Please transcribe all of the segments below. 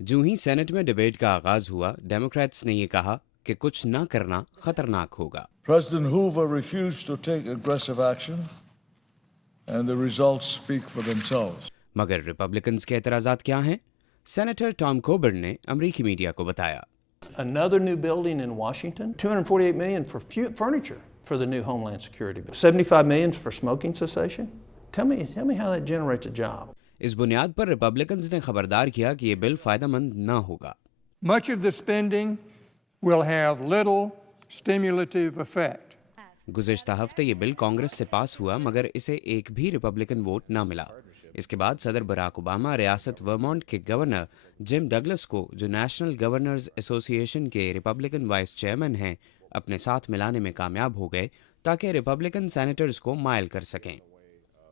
जो ही सेनेट में डिबेट का आगाज हुआ, डेमोक्रेट्स ने ये कहा कि कुछ ना करना खतरनाक होगा। President Hoover refused to take aggressive action, and the results speak for themselves. मगर रिपब्लिकन्स के एतराज़ात क्या हैं? सेनेटर टॉम कोबर्न ने अमरीकी मीडिया को बताया। Another new building in Washington, $248 million for furniture for the new Homeland Security bill, $75 million for smoking cessation. Tell me how that generates a job. इस बुनियाद पर रिपब्लिकन्स ने खबरदार किया कि ये बिल फायदेमंद न होगा। Much of the spending will have little stimulative effect. गुज़िश्ता हफ्ते ये बिल कांग्रेस से पास हुआ, मगर इसे एक भी रिपब्लिकन वोट न मिला। इसके बाद सदर बराक ओबामा रियासत वर्मोंट के गवर्नर जिम डगलस को, जो नेशनल गवर्नर्स एसोसिएशन के रिपब्लिकन वाइस चेयरमैन हैं, अपने साथ मिलाने में कामयाब हो गए ताकि रिपब्लिकन सेनेटर्स को मायल कर सकें।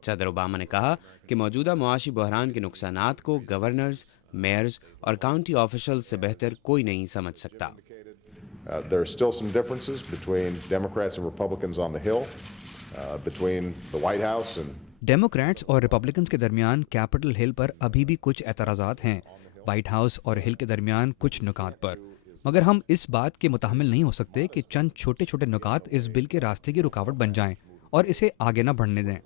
सदर ओबामा ने कहा कि मौजूदा मुआशी बहरान के नुकसानात को गवर्नर्स, मेयर्स और काउंटी ऑफिशियल्स से बेहतर कोई नहीं समझ सकता। There are still some differences between Democrats and Republicans on the Hill, between the White House and Democrats और रिपब्लिकन्स के दरमियान कैपिटल हिल पर अभी भी कुछ एतराज़ात हैं, वाइट हाउस और हिल के दरमियान कुछ नुकात पर, मगर हम इस बात के मुतहम्मिल नहीं हो सकते कि चंद छोटे छोटे नुकात इस बिल के रास्ते की रुकावट बन जाएं और इसे आगे न बढ़ने दें।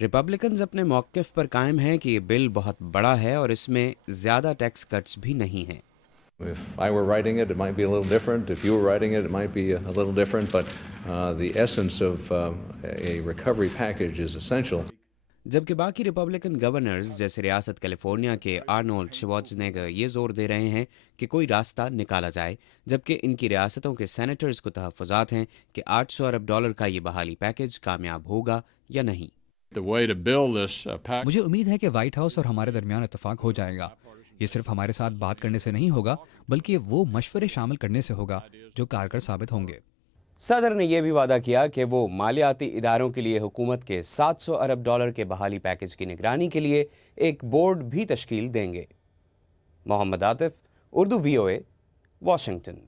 रिपब्लिकन्स अपने मौक़िफ़ पर कायम हैं कि ये बिल बहुत बड़ा है और इसमें ज़्यादा टैक्स कट्स भी नहीं हैं। If I were writing it, it might be a little different. If you were writing it, it might be a little different. But the essence of a recovery package is essential. जबकि बाकी Republican governors जैसे रियासत California के Arnold Schwarzenegger ये जोर दे रहे हैं कि कोई रास्ता निकाला जाए, जबकि इनकी रियासतों के सेनेटर्स को तहफ़्फ़ुज़ात हैं कि $800 अरब का ये बहाली पैकेज कामयाब होगा या नहीं। मुझे उम्मीद है कि वाइट हाउस और हमारे दरमियान इत्तेफाक हो जाएगा। ये सिर्फ हमारे साथ बात करने से नहीं होगा, बल्कि वो मशवरे शामिल करने से होगा जो कारगर साबित होंगे। सदर ने यह भी वादा किया कि वो मालियाती इदारों के लिए हुकूमत के $700 अरब के बहाली पैकेज की निगरानी के लिए एक बोर्ड भी तश्कील देंगे। Mohammad Atif, Urdu VOA, Washington.